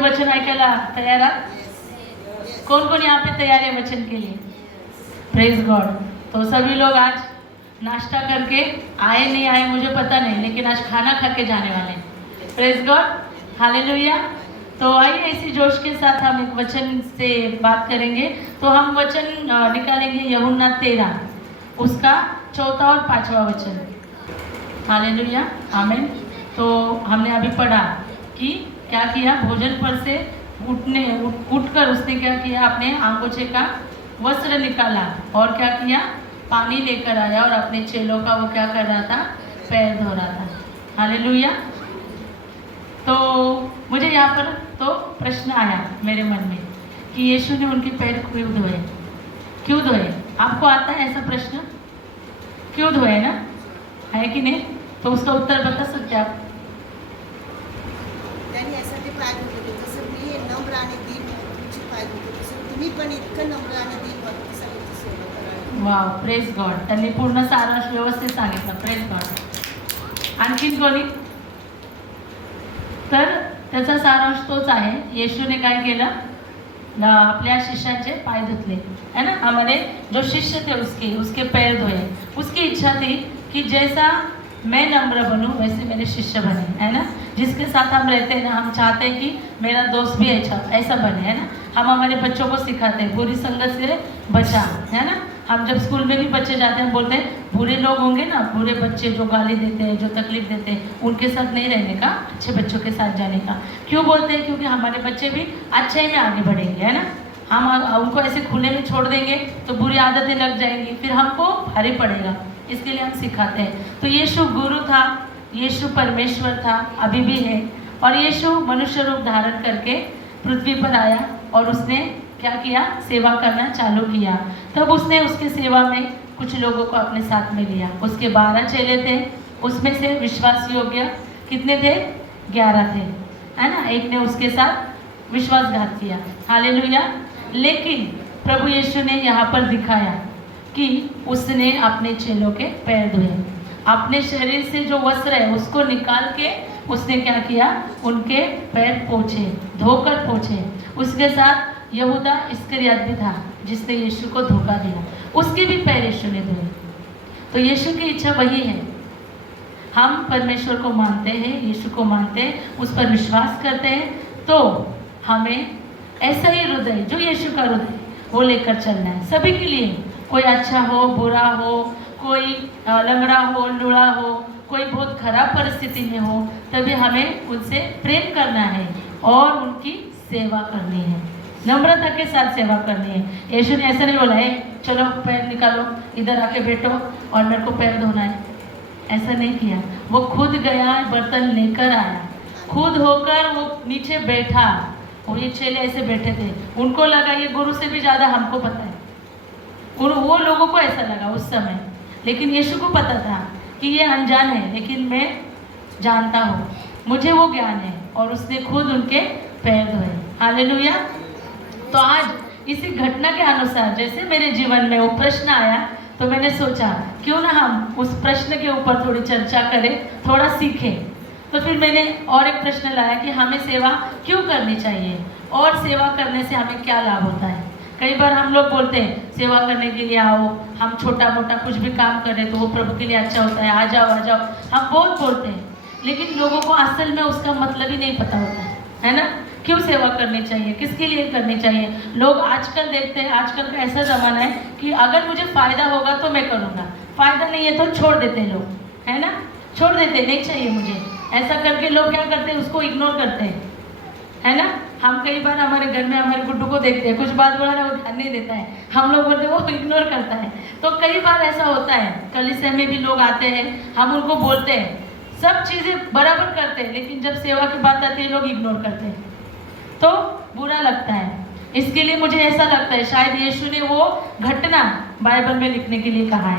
वचन ऐकायला तयार आहात? कौन कौन यहाँ पे तैयार है वचन के लिए? Praise God. तो सभी लोग आज नाश्ता करके आए नहीं आए मुझे पता नहीं, लेकिन आज खाना खा के जाने वाले हैं। Praise God, hallelujah. तो आइए इसी जोश के साथ हम एक वचन से बात करेंगे। तो हम वचन निकालेंगे यूहन्ना 13 उसका 4 और 5वां वचन। हालेलुया, आमीन। तो हमने अभी पढ़ा कि क्या किया, भोजन पर से उठकर उसने क्या किया, अपने आंगोछे का वस्त्र निकाला और क्या किया, पानी लेकर आया और अपने चेलों का वो क्या कर रहा था, पैर धो रहा था। हालेलुया। तो मुझे यहाँ पर तो प्रश्न आया मेरे मन में कि यीशु ने उनके पैर क्यों धोए? क्यों धोए? आपको आता है ऐसा प्रश्न? क्यों धोए ना, है कि नहीं? तो उसका उत्तर बता सकते आप? त्यांनी यासाठी पाय धुतले, जसं मी नम्र आणि दीन तुमची पाय धुतो तसं तुम्ही पण इतकं नम्र आणि दीन व्हा की सगळ्यांची सेवा करावी। वाव, प्रेज गॉड। त्यांनी पूर्ण सारांश व्यवस्थित सांगितलं। Praise God. आणखीन कोणी? तर त्याचा सारांश तोच आहे, येशूने काय केलं, अपने शिष्यांचे पाय धुतले, है ना। हमारे जो शिष्य थे उसके पैर धोए। उसकी इच्छा थी कि जैसा मैं नम्र बनूं वैसे मेरे शिष्य बने, है ना। जिसके साथ हम रहते हैं ना, हम चाहते हैं कि मेरा दोस्त भी ऐसा बने, है ना। हम हमारे बच्चों को सिखाते हैं बुरी संगत से बचा, है ना। हम जब स्कूल में भी बच्चे जाते हैं बोलते हैं बुरे लोग होंगे ना, बुरे बच्चे जो गाली देते हैं, जो तकलीफ देते हैं, उनके साथ नहीं रहने का, अच्छे बच्चों के साथ जाने का। क्यों बोलते हैं? क्योंकि हमारे बच्चे भी अच्छाई में आगे बढ़ेंगे, है ना। हम उनको ऐसे खुले में छोड़ देंगे तो बुरी आदतें लग जाएंगी, फिर हमको भारी पड़ेगा। इसके लिए हम सिखाते हैं। तो यीशु गुरु था, यीशु परमेश्वर था, अभी भी है। और यीशु मनुष्य रूप धारण करके पृथ्वी पर आया और उसने क्या किया, सेवा करना चालू किया। तब उसने उसके सेवा में कुछ लोगों को अपने साथ में लिया। उसके 12 चेले थे, उसमें से विश्वास योग्य कितने थे? 11 थे, है ना। एक ने उसके साथ विश्वासघात किया। हालेलुया। लेकिन प्रभु यीशु ने यहाँ पर दिखाया कि उसने अपने चेलों के पैर धोए। अपने शरीर से जो वस्त्र है उसको निकाल के उसने क्या किया, उनके पैर पोंछे, धोकर पोंछे। उसके साथ यहूदा इस्करियत भी था जिसने यीशु को धोखा दिया, उसके भी पैर यीशु ने धोए। तो यीशु की इच्छा वही है। हम परमेश्वर को मानते हैं, यीशु को मानते हैं, उस पर विश्वास करते हैं, तो हमें ऐसा ही हृदय जो यीशु का हृदय वो लेकर चलना है सभी के लिए। कोई अच्छा हो, बुरा हो, कोई लंगड़ा हो, लूढ़ा हो, कोई बहुत खराब परिस्थिति में हो, तभी हमें उनसे प्रेम करना है और उनकी सेवा करनी है, नम्रता के साथ सेवा करनी है। यीशु ने ऐसा नहीं बोला है चलो पैर निकालो, इधर आके बैठो और मेरे को पैर धोना है, ऐसा नहीं किया। वो खुद गया, बर्तन लेकर आया, खुद होकर वो नीचे बैठा। और ये चेले ऐसे बैठे थे, उनको लगा ये गुरु से भी ज़्यादा हमको पता है। वो लोगों को ऐसा लगा उस समय, लेकिन यीशु को पता था कि ये अनजान है, लेकिन मैं जानता हूँ, मुझे वो ज्ञान है। और उसने खुद उनके पैर धोए। हालेलुया। तो आज इसी घटना के अनुसार जैसे मेरे जीवन में वो प्रश्न आया, तो मैंने सोचा क्यों ना हम उस प्रश्न के ऊपर थोड़ी चर्चा करें, थोड़ा सीखें। तो फिर मैंने और एक प्रश्न लाया कि हमें सेवा क्यों करनी चाहिए और सेवा करने से हमें क्या लाभ होता है। कई बार हम लोग बोलते हैं सेवा करने के लिए आओ, हम छोटा मोटा कुछ भी काम करें तो वो प्रभु के लिए अच्छा होता है, आ जाओ, हम बहुत बोलते हैं, लेकिन लोगों को असल में उसका मतलब ही नहीं पता होता है ना। क्यों सेवा करनी चाहिए, किसके लिए करनी चाहिए। लोग आजकल देखते हैं, आजकल का ऐसा ज़माना है कि अगर मुझे फ़ायदा होगा तो मैं करूँगा, फ़ायदा नहीं है तो छोड़ देते लोग, है ना, छोड़ देते, नहीं चाहिए मुझे, ऐसा करके लोग क्या करते हैं, उसको इग्नोर करते हैं, है ना। हम कई बार हमारे घर में हमारे गुड्डू को देखते हैं, कुछ बात बोला ना वो ध्यान नहीं देता है, हम लोग बोलते हैं वो इग्नोर करता है। तो कई बार ऐसा होता है, कलीसिया में भी लोग आते हैं, हम उनको बोलते हैं, सब चीज़ें बराबर करते हैं, लेकिन जब सेवा की बात आती है लोग इग्नोर करते हैं, तो बुरा लगता है। इसके लिए मुझे ऐसा लगता है शायद यीशु ने वो घटना बाइबल में लिखने के लिए कहा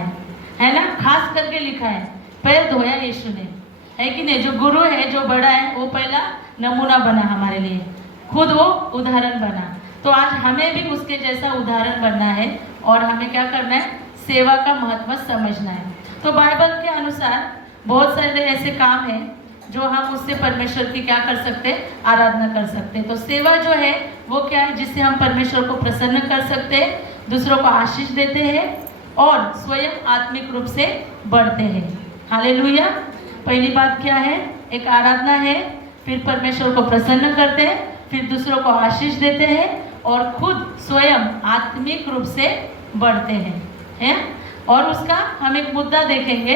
है ना, खास करके लिखा है, पैर धोया यीशु ने, है कि नहीं। जो गुरु है, जो बड़ा है, वो पहला नमूना बना हमारे लिए, खुद वो उदाहरण बना। तो आज हमें भी उसके जैसा उदाहरण बनना है और हमें क्या करना है, सेवा का महत्व समझना है। तो बाइबल के अनुसार बहुत सारे ऐसे काम हैं जो हम उससे परमेश्वर की क्या कर सकते हैं, आराधना कर सकते हैं। तो सेवा जो है वो क्या है, जिससे हम परमेश्वर को प्रसन्न कर सकते हैं, दूसरों को आशीष देते हैं और स्वयं आत्मिक रूप से बढ़ते हैं। हालेलुया। पहली बात क्या है, एक आराधना है, फिर परमेश्वर को प्रसन्न करते हैं, फिर दूसरों को आशीष देते हैं और खुद स्वयं आत्मिक रूप से बढ़ते हैं। और उसका हम एक मुद्दा देखेंगे।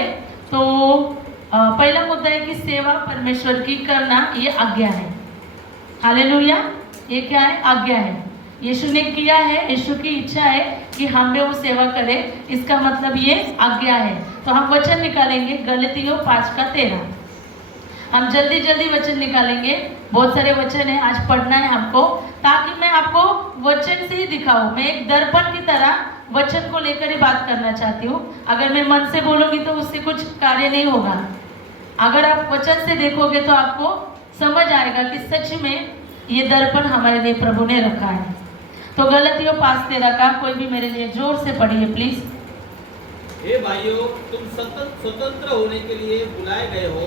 तो पहला मुद्दा है कि सेवा परमेश्वर की करना ये आज्ञा है। हालेलुया। ये क्या है, आज्ञा है। यीशु ने किया है, यीशु की इच्छा है कि हम भी वो सेवा करें, इसका मतलब ये आज्ञा है। तो हम वचन निकालेंगे गलतियों 5:13। हम जल्दी जल्दी वचन निकालेंगे, बहुत सारे वचन है, आज पढ़ना है हमको, ताकि मैं आपको वचन से ही दिखाऊं। मैं एक दर्पण की तरह वचन को लेकर ही बात करना चाहती हूँ। अगर मैं मन से बोलूँगी तो उससे कुछ कार्य नहीं होगा। अगर आप वचन से देखोगे तो आपको समझ आएगा कि सच में ये दर्पण हमारे लिए प्रभु ने रखा है। तो गलतियों 5:13 का कोई भी मेरे लिए जोर से पढ़िए प्लीज। हे भाइयों, तुम स्वतंत्र होने के लिए बुलाए गए हो,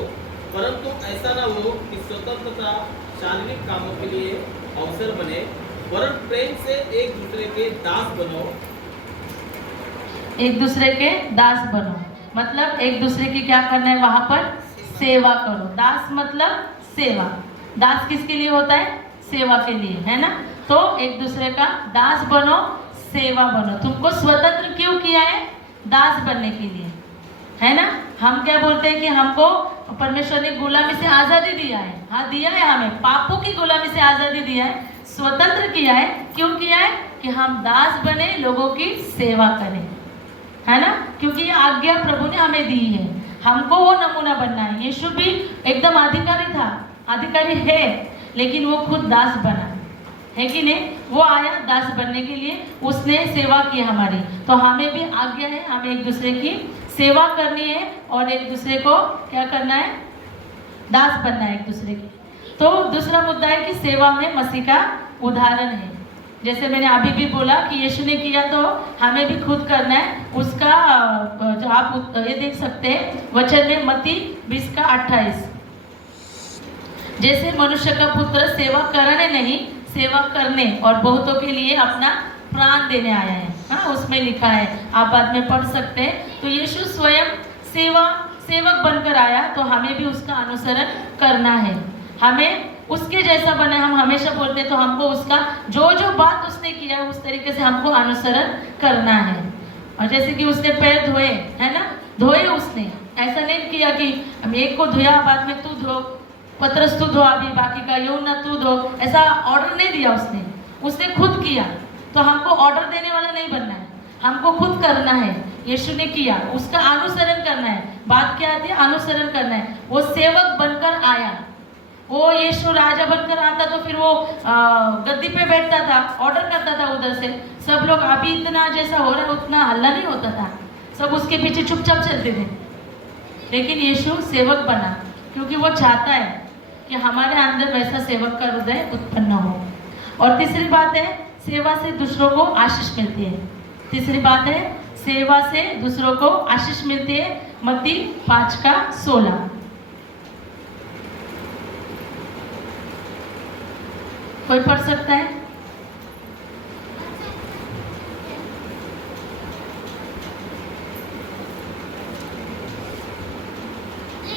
परंतु ऐसा न हो कि स्वतंत्रता शारीरिक कामों के लिए अवसर बने, वरन प्रेम से एक दूसरे के दास बनो। एक दूसरे के दास बनो मतलब एक दूसरे की क्या करना है, वहां पर सेवा करो। दास मतलब सेवा। दास किसके लिए होता है, सेवा के लिए, है ना। तो एक दूसरे का दास बनो, सेवा बनो। तुमको स्वतंत्र क्यों किया है, दास बनने के लिए, है ना। हम क्या बोलते हैं कि हमको परमेश्वर ने गुलामी से आज़ादी दिया है। हाँ, दिया है, हमें पापों की गुलामी से आज़ादी दिया है, स्वतंत्र किया है। क्यों किया है, कि हम दास बने, लोगों की सेवा करें, है ना। क्योंकि ये आज्ञा प्रभु ने हमें दी है, हमको वो नमूना बनना है। यीशु भी एकदम अधिकारी था, अधिकारी है, लेकिन वो खुद दास बना, है कि नहीं। वो आया दास बनने के लिए, उसने सेवा की हमारी। तो हमें भी आज्ञा है, हमें एक दूसरे की सेवा करनी है और एक दूसरे को क्या करना है, दास बनना है एक दूसरे की। तो दूसरा मुद्दा है कि सेवा में मसीह का उदाहरण है। जैसे मैंने अभी भी बोला कि यीशु ने किया तो हमें भी खुद करना है। उसका जो आप ये देख सकते हैं वचन में मत्ती 20:28, जैसे मनुष्य का पुत्र सेवा करने नहीं, सेवा करने और बहुतों के लिए अपना प्राण देने आया है। हाँ, उसमें लिखा है, आप बाद में पढ़ सकते हैं। तो यीशु स्वयं सेवक बनकर आया, तो हमें भी उसका अनुसरण करना है, हमें उसके जैसा बना। हम हमेशा बोलते हैं तो हमको उसका जो जो बात उसने किया उस तरीके से हमको अनुसरण करना है। और जैसे कि उसने पैर धोए, है ना, धोए उसने, ऐसा नहीं किया कि हम एक को धोया बाद में तू धो, पतरस तू धो, अभी बाकी का यूहन्ना तू धो, ऐसा ऑर्डर नहीं दिया उसने खुद किया। तो हमको ऑर्डर देने वाला नहीं बनना है, हमको खुद करना है। यीशु ने किया, उसका अनुसरण करना है। बात क्या आती है, अनुसरण करना है। वो सेवक बनकर आया, वो यीशु राजा बनकर आता तो फिर वो गद्दी पे बैठता था, ऑर्डर करता था उधर से। सब लोग अभी इतना जैसा हो रहा है उतना हल्ला नहीं होता था, सब उसके पीछे चुपचाप चलते थे। लेकिन यीशु सेवक बना, क्योंकि वो चाहता है कि हमारे अंदर वैसा सेवक का हृदय उत्पन्न हो। और तीसरी बात है, सेवा से दूसरों को आशीष मिलती है। तीसरी बात है, सेवा से दूसरों को आशीष मिलती है। मत्ती 5:16, कोई पढ़ सकता है?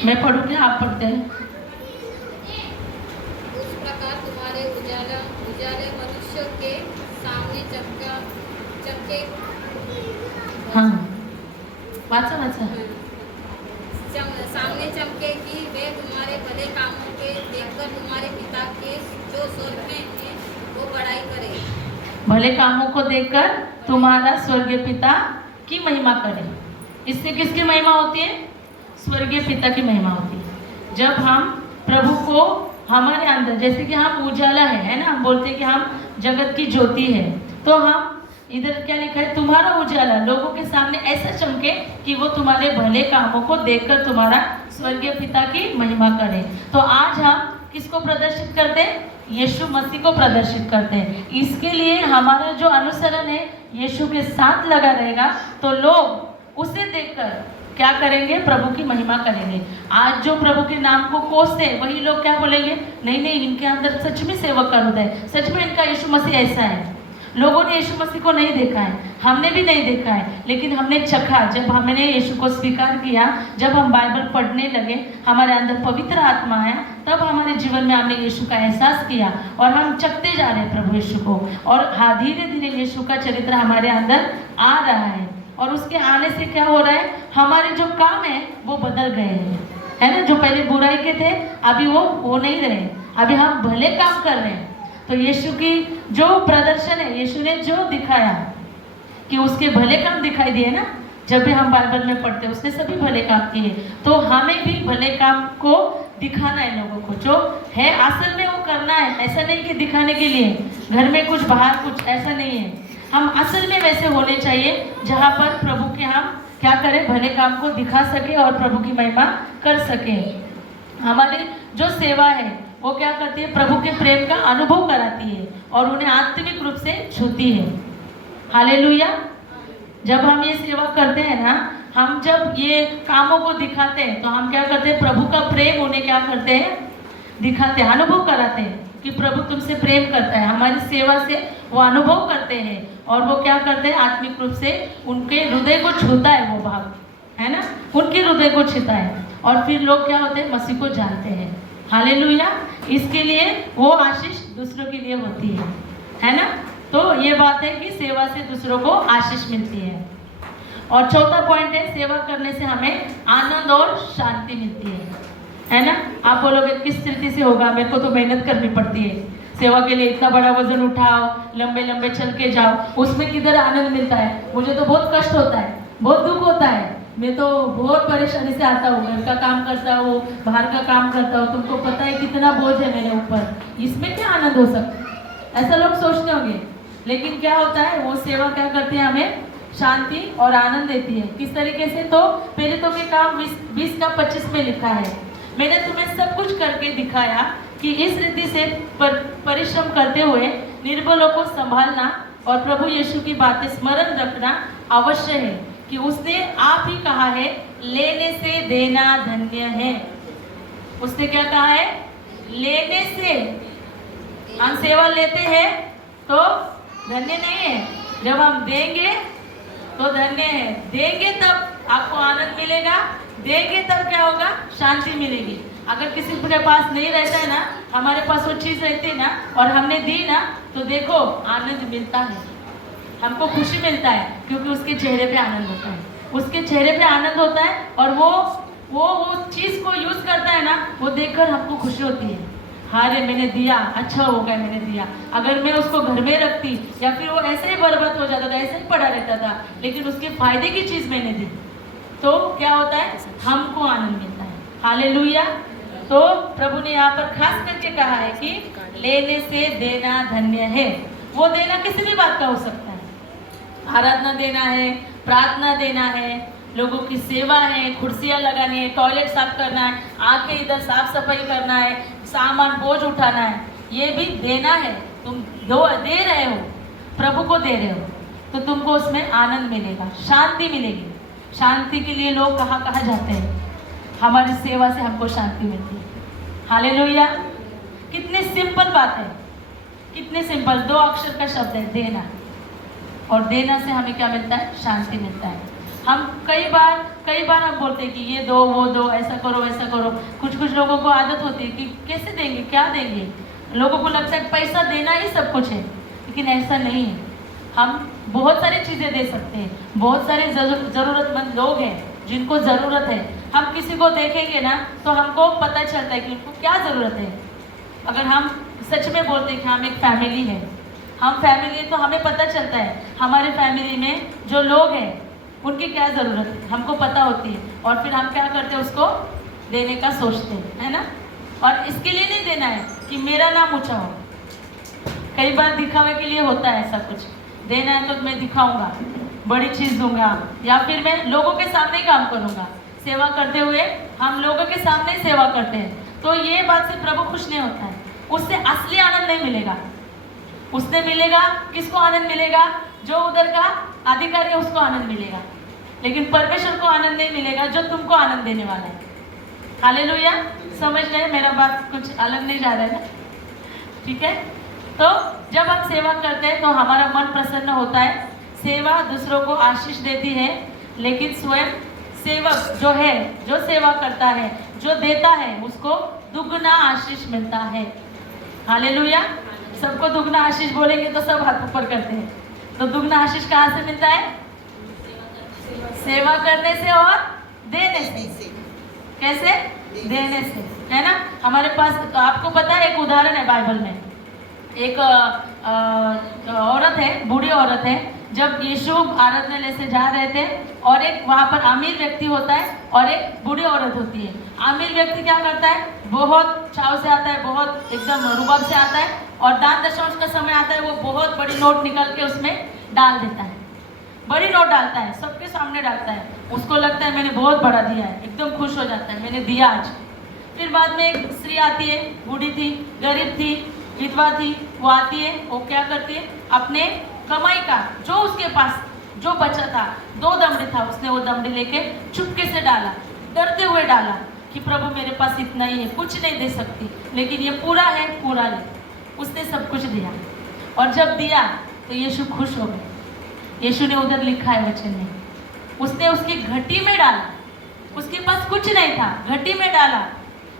मैं पढ़ूंगी, आप पढ़ते हैं। उस प्रकार तुम्हारे उजाले मनुष्य के सामने चमके हाँ, वाचा सामने चमके कि वे तुम्हारे भले कामों के देखकर तुम्हारे पिता के जो स्वर्ग में है वो बड़ाई करे। भले कामों को देखकर तुम्हारा स्वर्गीय पिता की महिमा करे। इससे किसकी महिमा होती है? स्वर्गीय पिता की महिमा होती है। जब हम प्रभु को हमारे अंदर, जैसे कि हम उजाला है ना, हम बोलते हैं कि हम जगत की ज्योति है, तो हम इधर क्या लिखा है, तुम्हारा उजाला लोगों के सामने ऐसा चमके कि वो तुम्हारे भले कामों को देखकर तुम्हारा स्वर्गीय पिता की महिमा करे। तो आज हम किसको प्रदर्शित करते हैं? यीशु मसीह को प्रदर्शित करते हैं। इसके लिए हमारा जो अनुसरण है यीशु के साथ लगा रहेगा, तो लोग उसे देखकर क्या करेंगे? प्रभु की महिमा करेंगे। आज जो प्रभु के नाम को कोसते हैं वही लोग क्या बोलेंगे? नहीं नहीं, इनके अंदर सच में सेवक का हृदय है, सच में इनका यीशु मसीह ऐसा है। लोगों ने यीशु मसीह को नहीं देखा है, हमने भी नहीं देखा है, लेकिन हमने चखा। जब हमने यीशु को स्वीकार किया, जब हम बाइबल पढ़ने लगे, हमारे अंदर पवित्र आत्मा आया, तब हमारे जीवन में हमने यीशु का एहसास किया और हम चखते जा रहे हैं प्रभु यीशु को। और हाँ, धीरे धीरे यीशु का चरित्र हमारे अंदर आ रहा है और उसके आने से क्या हो रहा है? हमारे जो काम है वो बदल गए हैं, है ना। जो पहले बुराई के थे अभी वो नहीं रहे, अभी हम भले काम कर रहे हैं। तो यीशु की जो प्रदर्शन है, यीशु ने जो दिखाया कि उसके भले काम दिखाई दिए ना, जब भी हम बाइबल में पढ़ते हैं उसने सभी भले काम किए, तो हमें भी भले काम को दिखाना है लोगों को। जो है असल में वो करना है, ऐसा नहीं कि दिखाने के लिए घर में कुछ बाहर कुछ, ऐसा नहीं है। हम असल में वैसे होने चाहिए जहाँ पर प्रभु के हम क्या करें? भले काम को दिखा सके और प्रभु की महिमा कर सके। हमारी जो सेवा है वो क्या करती है? प्रभु के प्रेम का अनुभव कराती है और उन्हें आत्मिक रूप से छूती है। हालेलुया। जब हम ये सेवा करते हैं ना, हम जब ये कामों को दिखाते हैं तो हम क्या करते हैं? प्रभु का प्रेम उन्हें क्या करते हैं? दिखाते हैं, अनुभव कराते हैं कि प्रभु तुमसे प्रेम करता है। हमारी सेवा से वो अनुभव करते हैं और वो क्या करते हैं? आत्मिक रूप से उनके हृदय को छूता है वो भाव, है ना, उनके हृदय को छूता है और फिर लोग क्या होते हैं? मसीह को जानते हैं। हालेलुया। इसके लिए वो आशीष दूसरों के लिए होती है ना। तो ये बात है कि सेवा से दूसरों को आशीष मिलती है। और चौथा पॉइंट है, सेवा करने से हमें आनंद और शांति मिलती है ना। आप बोलोगे किस स्थिति से होगा? मेरे को तो मेहनत करनी पड़ती है सेवा के लिए, इतना बड़ा वजन उठाओ, लंबे लंबे चल के जाओ, उसमें किधर आनंद मिलता है? मुझे तो बहुत कष्ट होता है, बहुत दुख होता है, मैं तो बहुत परेशानी से आता हूँ, घर का काम करता हूँ, बाहर का काम करता हूँ, तुमको पता है कितना बोझ है मेरे ऊपर, इसमें क्या आनंद हो सकता है? ऐसा लोग सोचते होंगे। लेकिन क्या होता है? वो सेवा क्या करती है? हमें शांति और आनंद देती है। किस तरीके से? तो पीड़ितों के काम 20 का 25 में लिखा है, मैंने तुम्हें सब कुछ करके दिखाया कि इस रीति से परिश्रम करते हुए निर्बलों को संभालना और प्रभु यीशु की बातें स्मरण रखना अवश्य है कि उसने आप ही कहा है, लेने से देना धन्य है। उसने क्या कहा है? लेने से। हम सेवा लेते हैं तो धन्य नहीं है, जब हम देंगे तो धन्य है। देंगे तब आपको आनंद मिलेगा, देंगे तब क्या होगा? शांति मिलेगी। अगर किसी के पास नहीं रहता है ना, हमारे पास वो चीज़ रहती है ना और हमने दी ना, तो देखो आनंद मिलता है, हमको खुशी मिलता है, क्योंकि उसके चेहरे पे आनंद होता है, उसके चेहरे पे आनंद होता है और वो चीज़ को यूज़ करता है ना, वो देखकर हमको खुशी होती है। हाँ रे, मैंने दिया, अच्छा हो गया मैंने दिया। अगर मैं उसको घर में रखती या फिर वो ऐसे ही बर्बाद हो जाता था, ऐसे ही पड़ा रहता था, लेकिन उसके फायदे की चीज़ मैंने दी, तो क्या होता है? हमको आनंद मिलता है। हालेलुया। तो प्रभु ने यहाँ पर खास करके कहा है कि लेने से देना धन्य है। वो देना किसी भी बात का हो सकता है, आराधना देना है, प्रार्थना देना है, लोगों की सेवा है, कुर्सियाँ लगानी है, टॉयलेट साफ करना है, आके इधर साफ सफाई करना है, सामान बोझ उठाना है, ये भी देना है। तुम दे रहे हो, प्रभु को दे रहे हो, तो तुमको उसमें आनंद मिलेगा, शांति मिलेगी। शांति के लिए लोग कहाँ कहाँ जाते हैं? हमारी सेवा से हमको शांति मिलती है। हालेलुया। कितनी सिंपल बात है, कितने सिंपल 2 अक्षर का शब्द है, देना। और देना से हमें क्या मिलता है? शांति मिलता है। हम कई बार हम बोलते हैं कि ये दो वो दो, ऐसा करो वैसा करो। कुछ लोगों को आदत होती है कि कैसे देंगे, क्या देंगे। लोगों को लगता है पैसा देना ही सब कुछ है, लेकिन ऐसा नहीं है। हम बहुत सारी चीज़ें दे सकते हैं। बहुत सारे ज़रूरतमंद लोग हैं जिनको ज़रूरत है। हम किसी को देखेंगे ना तो हमको पता चलता है कि उनको क्या ज़रूरत है। अगर हम सच में बोलते हैं कि हम एक फैमिली है, हम फैमिली है, तो हमें पता चलता है हमारे फैमिली में जो लोग हैं उनकी क्या ज़रूरत है, हमको पता होती है। और फिर हम क्या करते हैं? उसको देने का सोचते हैं, है ना। और इसके लिए नहीं देना है कि मेरा नाम ऊँचा हो। कई बार दिखावे के लिए होता है ऐसा कुछ, देना है तो मैं दिखाऊंगा, बड़ी चीज़ दूंगा, या फिर मैं लोगों के सामने ही काम करूंगा। सेवा करते हुए हम लोगों के सामने ही सेवा करते हैं, तो ये बात से प्रभु खुश नहीं होता है। उससे असली आनंद नहीं मिलेगा। उससे मिलेगा, किसको आनंद मिलेगा? जो उधर का अधिकारी है उसको आनंद मिलेगा। लेकिन परमेश्वर को आनंद नहीं मिलेगा जो तुमको आनंद देने वाला है। हालेलुया। समझ रहे हैं? मेरा बात कुछ अलग नहीं जा रहा है ना? ठीक है। तो जब हम सेवा करते हैं तो हमारा मन प्रसन्न होता है। सेवा दूसरों को आशीष देती है, लेकिन स्वयं सेवक जो है, जो सेवा करता है, जो देता है, उसको दुगना आशीष मिलता है। हालेलुया। सबको दुगना आशीष बोलेंगे तो सब हाथ ऊपर करते हैं। तो दुगना आशीष कहाँ से मिलता है? सेवा करने से और देने से। कैसे? देने से, है ना? हमारे पास तो आपको पता है, एक उदाहरण है बाइबल में। एक औरत है, बूढ़ी औरत है। जब यीशु आराधनालय से जा रहे थे और एक वहाँ पर अमीर व्यक्ति होता है और एक बूढ़ी औरत होती है। अमीर व्यक्ति क्या करता है? बहुत चाव से आता है, बहुत एकदम रुबाब से आता है, और दान दशमांश का समय आता है, वो बहुत बड़ी नोट निकाल के उसमें डाल देता है। बड़ी नोट डालता है, सबके सामने डालता है। उसको लगता है मैंने बहुत बड़ा दिया है, एकदम खुश हो जाता है, मैंने दिया आज। फिर बाद में एक स्त्री आती है, बूढ़ी थी, गरीब थी, विधवा थी। वो आती है, वो क्या करती है? अपने कमाई का जो उसके पास जो बचा था, 2 दमड़ी था, उसने वो दमड़ी लेके चुपके से डाला, डरते हुए डाला कि प्रभु मेरे पास इतना ही है, कुछ नहीं दे सकती, लेकिन ये पूरा है, पूरा ले। उसने सब कुछ दिया, और जब दिया तो यीशु खुश हो गए। यीशु ने उधर लिखा है वचन में, उसने उसकी घटी में डाला। उसके पास कुछ नहीं था, घटी में डाला।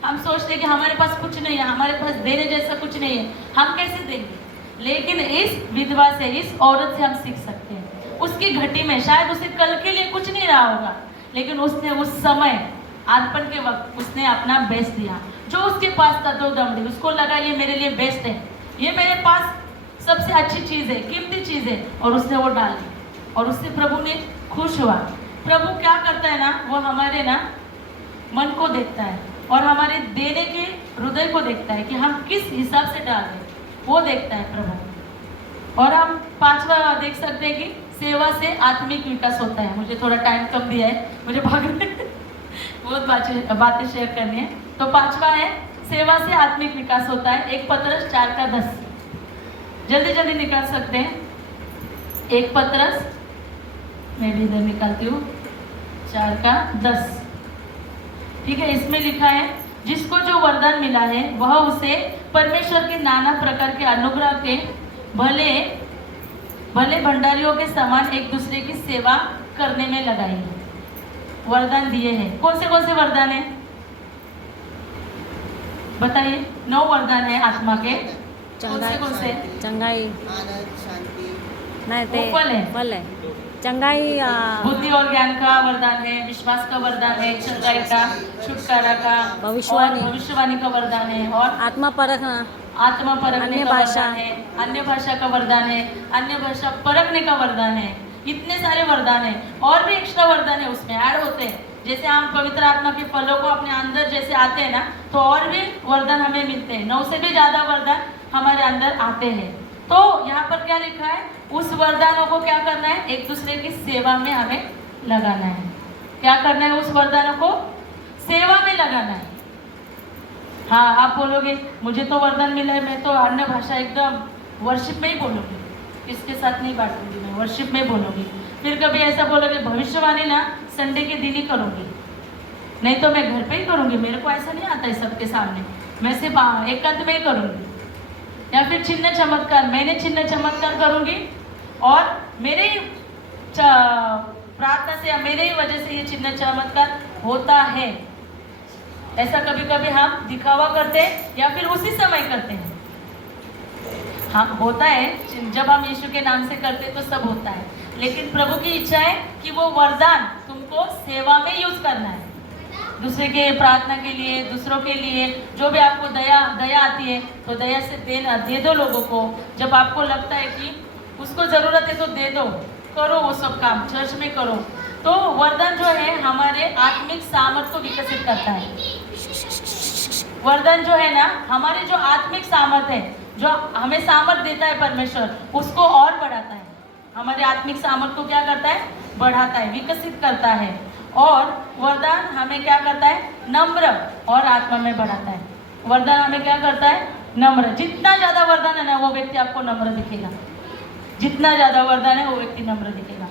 हम सोचते कि हमारे पास कुछ नहीं है, हमारे पास देने जैसा कुछ नहीं है, हम कैसे देंगे? लेकिन इस विधवा से, इस औरत से हम सीख सकते हैं। उसकी घटी में शायद उसे कल के लिए कुछ नहीं रहा होगा, लेकिन उसने उस समय अर्पण के वक्त उसने अपना बेस्ट दिया। जो उसके पास था 2 दमड़ी, उसको लगा ये मेरे लिए बेस्ट है, ये मेरे पास सबसे अच्छी चीज़ है, कीमती चीज़ है, और उसने वो डाल दी, और उससे प्रभु ने खुश हुआ। प्रभु क्या करता है ना, वो हमारे ना मन को देखता है और हमारे देने के हृदय को देखता है कि हम किस हिसाब से डाल रहे, वो देखता है प्रभु। और हम 5वां देख सकते हैं कि सेवा से आत्मिक विकास होता है। मुझे थोड़ा टाइम कम दिया है, मुझे भागने बहुत बातें शेयर करनी है। तो 5वां है, सेवा से आत्मिक विकास होता है। 1 पतरस 4:10, जल्दी जल्दी निकाल सकते हैं। 1 पतरस, मैं भी इधर निकालती हूँ, 4:10। ठीक है, इसमें लिखा है, जिसको जो वरदान मिला है वह उसे परमेश्वर के नाना प्रकार के अनुग्रह के भले भले भंडारियों के समान एक दूसरे की सेवा करने में लगाई है। वरदान दिए हैं। कौन से वरदान है बताइए? 9 वरदान है आत्मा के। कौन से? चंगाई, आनंद, शांति, नहीं ते वो फल है। फल है। चंगाई, बुद्धि और ज्ञान का वरदान है, विश्वास का वरदान है, चंगाई का, छुटकारा का, भविष्यवाणी। और भविष्यवाणी का वरदान है, और आत्मा परखना, आत्मा परखने अन्य का भाषा। वरदान है, अन्य भाषा का वरदान है, अन्य भाषा परखने का वरदान है। इतने सारे वरदान है, और भी एक्स्ट्रा वरदान है उसमें ऐड होते हैं। जैसे हम पवित्र आत्मा के फलों को अपने अंदर जैसे आते हैं ना, तो और भी वरदान हमें मिलते हैं। 9 से भी ज़्यादा वरदान हमारे अंदर आते हैं। तो यहाँ पर क्या लिखा है? उस वरदानों को क्या करना है? एक दूसरे की सेवा में हमें लगाना है। क्या करना है? उस वरदानों को सेवा में लगाना है। हाँ, आप बोलोगे मुझे तो वरदान मिला है, मैं तो अन्य भाषा एकदम वर्शिप में ही बोलूँगी, किसके साथ नहीं बांटूंगी, मैं वर्शिप में बोलूँगी। फिर कभी ऐसा बोलोगे भविष्यवाणी ना संडे के दिन ही करूँगी, नहीं तो मैं घर पे ही करूँगी, मेरे को ऐसा नहीं आता है सबके सामने, मैं सिर्फ एकांत में ही करूँगी। या फिर चिन्ह चमत्कार, मैंने चिन्ह चमत्कार करूँगी और मेरे ही प्रार्थना से या मेरे ही वजह से ये चिन्ह चमत्कार होता है। ऐसा कभी कभी हम दिखावा करते हैं या फिर उसी समय करते हैं। हाँ, होता है, जब हम यीशु के नाम से करते हैं तो सब होता है, लेकिन प्रभु की इच्छा है कि वो वरदान तुमको सेवा में यूज करना है, दूसरे के प्रार्थना के लिए, दूसरों के लिए। जो भी आपको दया आती है तो दया से दे दो लोगों को। जब आपको लगता है कि उसको ज़रूरत है तो दे दो, करो वो सब काम, चर्च में करो। तो वरदान जो है हमारे आत्मिक सामर्थ्य को विकसित करता है। वरदान जो है ना, हमारे जो आत्मिक सामर्थ्य है, जो हमें सामर्थ्य देता है परमेश्वर, उसको और बढ़ाता है। हमारे आत्मिक सामर्थ्य को क्या करता है? बढ़ाता है, विकसित करता है। और वरदान हमें क्या करता है? नम्र और आत्मा में बढ़ाता है। वरदान हमें क्या करता है? नम्र। जितना ज़्यादा वरदान है ना, वो व्यक्ति आपको नम्र दिखेगा। जितना ज़्यादा वरदान है वो व्यक्ति नम्र दिखेगा।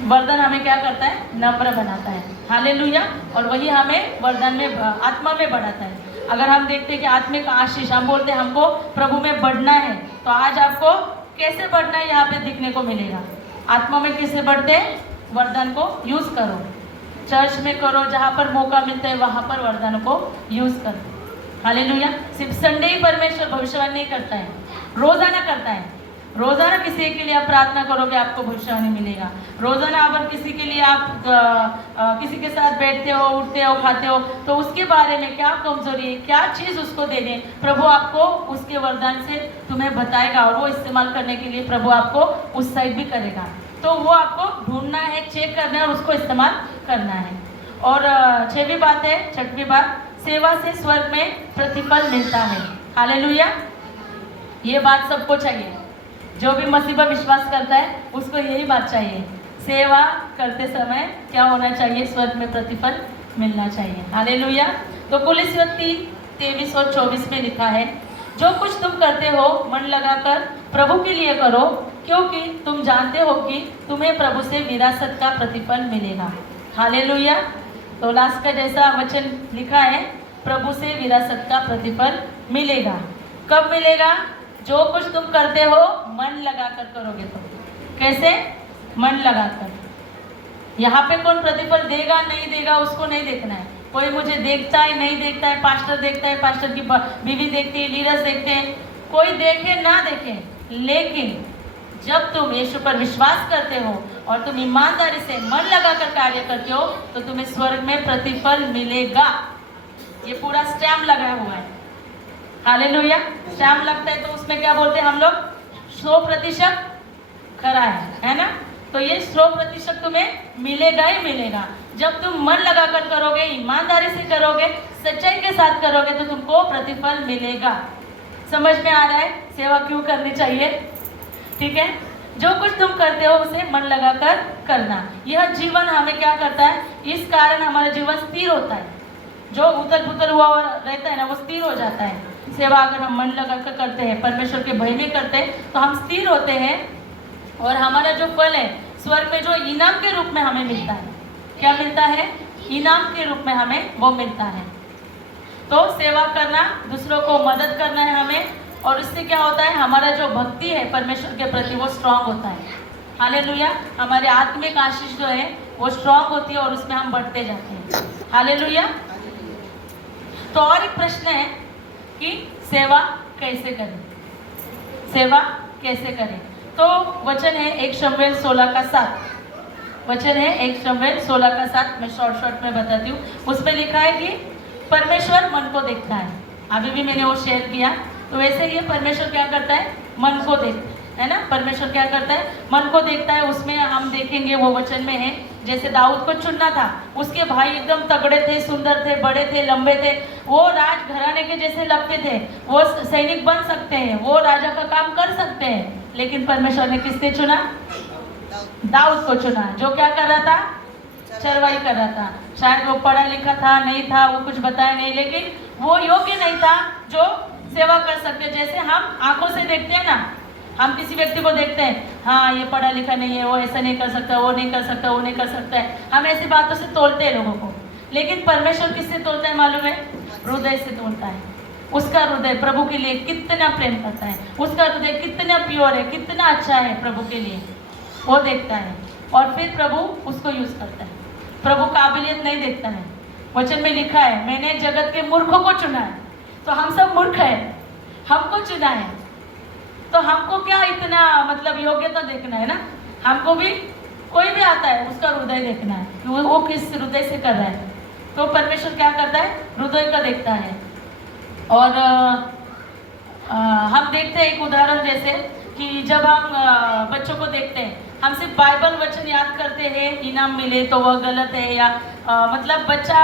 वरदान हमें क्या करता है? नम्र बनाता है। हालेलुया। और वही हमें वरदान में आत्मा में बढ़ाता है। अगर हम देखते हैं कि आत्मिक आशीष, हम बोलते हैं हमको प्रभु में बढ़ना है, तो आज आपको कैसे बढ़ना है यहाँ पे दिखने को मिलेगा। आत्मा में कैसे बढ़ते हैं? वरदान को यूज़ करो, चर्च में करो, जहाँ पर मौका मिलता है वहाँ पर वरदान को यूज़ करो। हालेलुया। सिर्फ संडे ही परमेश्वर भविष्यवाणी नहीं करता है, रोज़ाना करता है। रोज़ाना किसी के लिए आप प्रार्थना करोगे आपको भविष्यवाणी मिलेगा। रोज़ाना अगर किसी के लिए आप किसी के साथ बैठते हो, उठते हो, खाते हो, तो उसके बारे में क्या कमजोरी है, क्या चीज़ उसको दे दें, प्रभु आपको उसके वरदान से तुम्हें बताएगा और वो इस्तेमाल करने के लिए प्रभु आपको उत्साहित भी करेगा। तो वो आपको ढूंढना है, चेक करना है और उसको इस्तेमाल करना है। और 6वीं बात है, 6वीं बात, सेवा से स्वर्ग में प्रतिफल मिलता है। हालेलुया। ये बात सबको चाहिए, जो भी मसीह पर विश्वास करता है उसको यही बात चाहिए। सेवा करते समय क्या होना चाहिए? स्वर्ग में प्रतिफल मिलना चाहिए। हालेलुया। तो कुलिस्सियों 3:23 और 24 में लिखा है, जो कुछ तुम करते हो मन लगाकर प्रभु के लिए करो, क्योंकि तुम जानते हो कि तुम्हें प्रभु से विरासत का प्रतिफल मिलेगा। हालेलुया। तो लास्ट का जैसा वचन लिखा है, प्रभु से विरासत का प्रतिफल मिलेगा। कब मिलेगा? जो कुछ तुम करते हो मन लगाकर करोगे तो। कैसे? मन लगाकर। यहाँ पे कौन प्रतिफल देगा नहीं देगा उसको नहीं देखना है। कोई मुझे देखता है नहीं देखता है, पास्टर देखता है, पास्टर की बीवी देखती है, लीडर्स देखते हैं, कोई देखे ना देखे, लेकिन जब तुम यीशु पर विश्वास करते हो और तुम ईमानदारी से मन लगाकर कार्य करते हो तो तुम्हें स्वर्ग में प्रतिफल मिलेगा। ये पूरा स्टैम्प लगा हुआ है। हालेलुया। स्टैम्प लगता है तो उसमें क्या बोलते हैं हम लोग? 100% खरा है ना? तो ये 100% तुम्हें मिलेगा ही मिलेगा। जब तुम मन लगाकर करोगे, ईमानदारी से करोगे, सच्चाई के साथ करोगे तो तुमको प्रतिफल मिलेगा। समझ में आ रहा है सेवा क्यों करनी चाहिए? ठीक है। जो कुछ तुम करते हो उसे मन लगाकर करना। यह जीवन हमें क्या करता है? इस कारण हमारा जीवन स्थिर होता है। जो उथल पुथल हुआ रहता है ना, वो स्थिर हो जाता है। सेवा अगर हम मन लगाकर करते हैं, परमेश्वर के भय में करते हैं, तो हम स्थिर होते हैं और हमारा जो फल है स्वर्ग में जो इनाम के रूप में हमें मिलता है, क्या मिलता है? इनाम के रूप में हमें वो मिलता है। तो सेवा करना, दूसरों को मदद करना है हमें, और इससे क्या होता है? हमारा जो भक्ति है परमेश्वर के प्रति वो स्ट्रांग होता है। हालेलुया। हमारे आत्मिक आशीष जो है वो स्ट्रांग होती है और उसमें हम बढ़ते जाते हैं। हालेलुया। तो और एक प्रश्न है कि सेवा कैसे करें? सेवा कैसे करें? तो वचन है 1 शमूएल 16:7। वचन है 1 शमूएल 16:7। मैं शॉर्ट में बताती हूँ। उसमें लिखा है कि परमेश्वर मन को देखता है। अभी भी मैंने वो शेयर किया। तो वैसे ही परमेश्वर क्या करता है? मन को देखता है ना। परमेश्वर क्या करता है? मन को देखता है। उसमें हम देखेंगे वो वचन में है, जैसे दाऊद को चुनना था, उसके भाई एकदम तगड़े थे, सुंदर थे, बड़े थे, लंबे थे, वो राज घराने के जैसे लगते थे, वो सैनिक बन सकते हैं, वो राजा का काम कर सकते हैं, लेकिन परमेश्वर ने किसने चुना? दाऊद को चुना, जो क्या कर रहा था? चरवाई कर रहा था। शायद वो पढ़ा लिखा था नहीं था, वो कुछ बताया नहीं, लेकिन वो योग्य नहीं था जो सेवा कर सकते। जैसे हम आंखों से देखते हैं ना, हम किसी व्यक्ति को देखते हैं, हाँ ये पढ़ा लिखा नहीं है, वो ऐसा नहीं कर सकता, वो नहीं कर सकता, वो नहीं कर सकता है, हम ऐसी बातों से तोलते हैं लोगों को। लेकिन परमेश्वर किससे तोलता है मालूम है? हृदय से तोलता है। उसका हृदय प्रभु के लिए कितना प्रेम करता है, उसका हृदय कितना प्योर है, कितना अच्छा है प्रभु के लिए, वो देखता है और फिर प्रभु उसको यूज करता है। प्रभु काबिलियत नहीं देखता है। वचन में लिखा है, मैंने जगत के मूर्खों को चुना है। तो हम सब मूर्ख हैं, हमको चुना है, तो हमको क्या इतना मतलब योग्यता देखना है ना। हमको भी कोई भी आता है उसका हृदय देखना है कि वो किस हृदय से कर रहा है। तो परमेश्वर क्या करता है? हृदय का देखता है। और हम देखते हैं एक उदाहरण, जैसे कि जब हम बच्चों को देखते हैं, हम सिर्फ बाइबल वचन याद करते हैं इनाम मिले तो वह गलत है, या मतलब बच्चा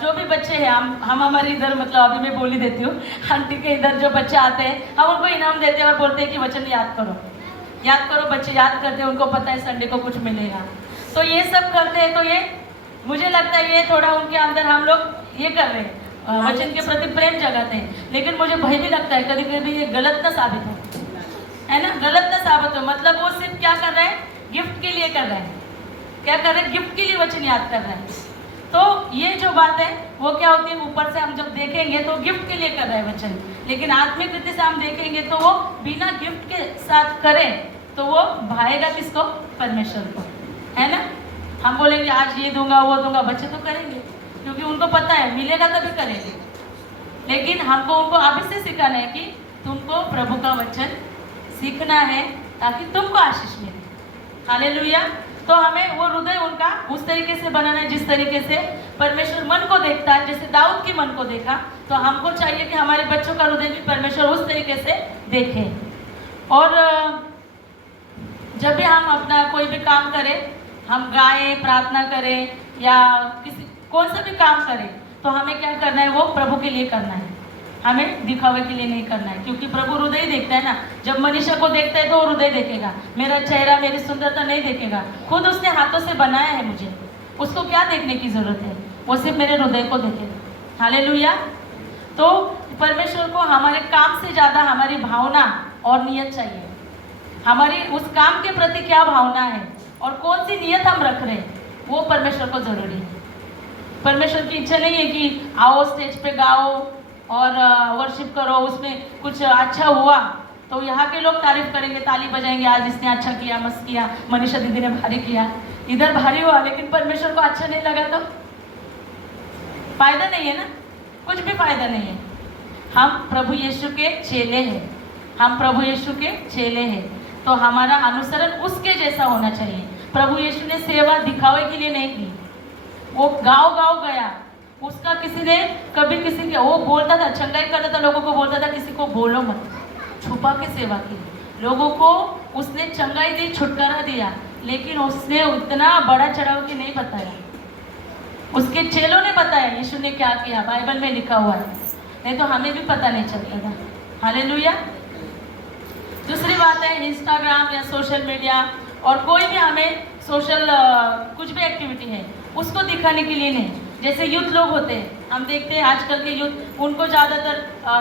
जो भी बच्चे हैं, हम हमारे इधर मतलब अभी मैं बोल ही देती हूँ, आंटी के इधर जो बच्चे आते हैं हम उनको इनाम देते हैं और बोलते हैं कि वचन याद करो, याद करो। बच्चे याद करते हैं, उनको पता है संडे को कुछ मिलेगा, तो ये सब करते हैं। तो ये मुझे लगता है ये थोड़ा उनके अंदर हम लोग ये कर रहे हैं, वचन के प्रति प्रेम जगाते हैं। लेकिन मुझे भय भी लगता है कभी कभी ये गलत ना साबित हो, है ना, गलत ना साबित हो। मतलब वो सिर्फ क्या कर रहा है? गिफ्ट के लिए कर रहा है, क्या कर रहे हैं, गिफ्ट के लिए वचन याद कर रहे हैं। तो ये जो बात है वो क्या होती है, ऊपर से हम जब देखेंगे तो गिफ्ट के लिए कर रहे हैं वचन, लेकिन आत्मिक रीति से हम देखेंगे तो वो बिना गिफ्ट के साथ करें तो वो भाएगा किसको, परमेश्वर को, है ना। हम बोलेंगे आज ये दूंगा वो दूंगा, बच्चे तो करेंगे क्योंकि उनको पता है मिलेगा तभी करेंगे, लेकिन हमको उनको अभी से सिखाना है कि तुमको प्रभु का वचन सीखना है ताकि तुमको आशीष मिले। हालेलुया। तो हमें वो हृदय उनका उस तरीके से बनाना है जिस तरीके से परमेश्वर मन को देखता है, जैसे दाऊद की मन को देखा, तो हमको चाहिए कि हमारे बच्चों का हृदय भी परमेश्वर उस तरीके से देखे। और जब भी हम अपना कोई भी काम करें, हम गाएं, प्रार्थना करें या किसी कौन सा भी काम करें, तो हमें क्या करना है, वो प्रभु के लिए करना है, हमें दिखावे के लिए नहीं करना है, क्योंकि प्रभु हृदय देखता है ना। जब मनीषा को देखता है तो वो हृदय देखेगा, मेरा चेहरा मेरी सुंदरता नहीं देखेगा। खुद उसने हाथों से बनाया है मुझे, उसको क्या देखने की जरूरत है, वो सिर्फ मेरे हृदय को देखेगा। हालेलुया। तो परमेश्वर को हमारे काम से ज़्यादा हमारी भावना और नियत चाहिए, हमारी उस काम के प्रति क्या भावना है और कौन सी नियत हम रख रहे हैं, वो परमेश्वर को जरूरी है। परमेश्वर की इच्छा नहीं है कि आओ स्टेज पे गाओ और वर्शिप करो, उसमें कुछ अच्छा हुआ तो यहाँ के लोग तारीफ करेंगे, ताली बजाएंगे, आज इसने अच्छा किया, मस्त किया, मनीषा दीदी ने भारी किया, इधर भारी हुआ, लेकिन परमेश्वर को अच्छा नहीं लगा तो फायदा नहीं है ना, कुछ भी फायदा नहीं है। हम प्रभु यीशु के चेले हैं, हम प्रभु यीशु के चेले हैं, तो हमारा अनुसरण उसके जैसा होना चाहिए। प्रभु यीशु ने सेवा दिखावे के लिए नहीं की, वो गाँव गाँव गया, उसका किसी ने कभी किसी के वो बोलता था, चंगाई करता था, लोगों को बोलता था किसी को बोलो मत, छुपा के सेवा की, लोगों को उसने चंगाई दी, छुटकारा दिया, लेकिन उसने उतना बड़ा चढ़ाव के नहीं बताया, उसके चेलों ने बताया यीशु ने क्या किया, बाइबल में लिखा हुआ है, नहीं तो हमें भी पता नहीं चलता था। हालेलुया। दूसरी बात है इंस्टाग्राम या सोशल मीडिया और कोई भी हमें सोशल कुछ भी एक्टिविटी है उसको दिखाने के लिए नहीं। जैसे यूथ लोग होते हैं, हम देखते हैं आजकल के यूथ, उनको ज़्यादातर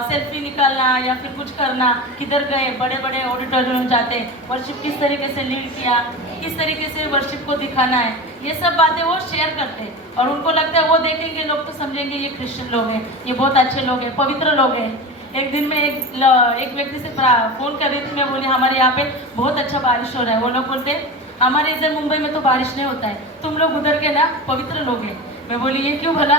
सेल्फी निकालना या फिर कुछ करना, किधर गए, बड़े बड़े ऑडिटोरियम में जाते हैं, वर्शिप किस तरीके से लीड किया, किस तरीके से वर्शिप को दिखाना है, ये सब बातें वो शेयर करते हैं और उनको लगता है वो देखेंगे लोग तो समझेंगे ये क्रिश्चियन लोग हैं, ये बहुत अच्छे लोग हैं, पवित्र लोग हैं। एक दिन में एक व्यक्ति से फ़ोन कर रही थी, मैं बोली हमारे यहाँ पे बहुत अच्छा बारिश हो रहा है, वो लोग बोलते हमारे इधर मुंबई में तो बारिश नहीं होता है, तुम लोग उधर के ना पवित्र लोग हैं। मैं बोली ये क्यों भला,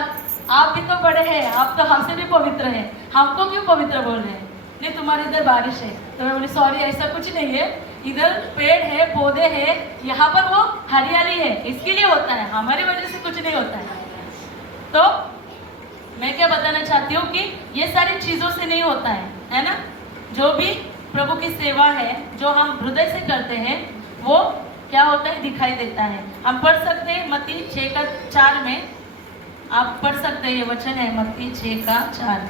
आप भी तो बड़े हैं, आप तो हमसे भी पवित्र हैं, हमको क्यों पवित्र बोल रहे हैं, नहीं तुम्हारे इधर बारिश है। तो मैं बोली सॉरी ऐसा कुछ नहीं है, इधर पेड़ है, पौधे हैं, यहाँ पर वो हरियाली है, इसके लिए होता है, हमारी वजह से कुछ नहीं होता है। तो मैं क्या बताना चाहती हूँ कि ये सारी चीज़ों से नहीं होता है ना। जो भी प्रभु की सेवा है, जो हम हृदय से करते हैं, वो क्या होता है, दिखाई देता है। हम पढ़ सकते हैं मत्ती 6:4 में, आप पढ़ सकते हैं, ये वचन है मत्ती 6:4।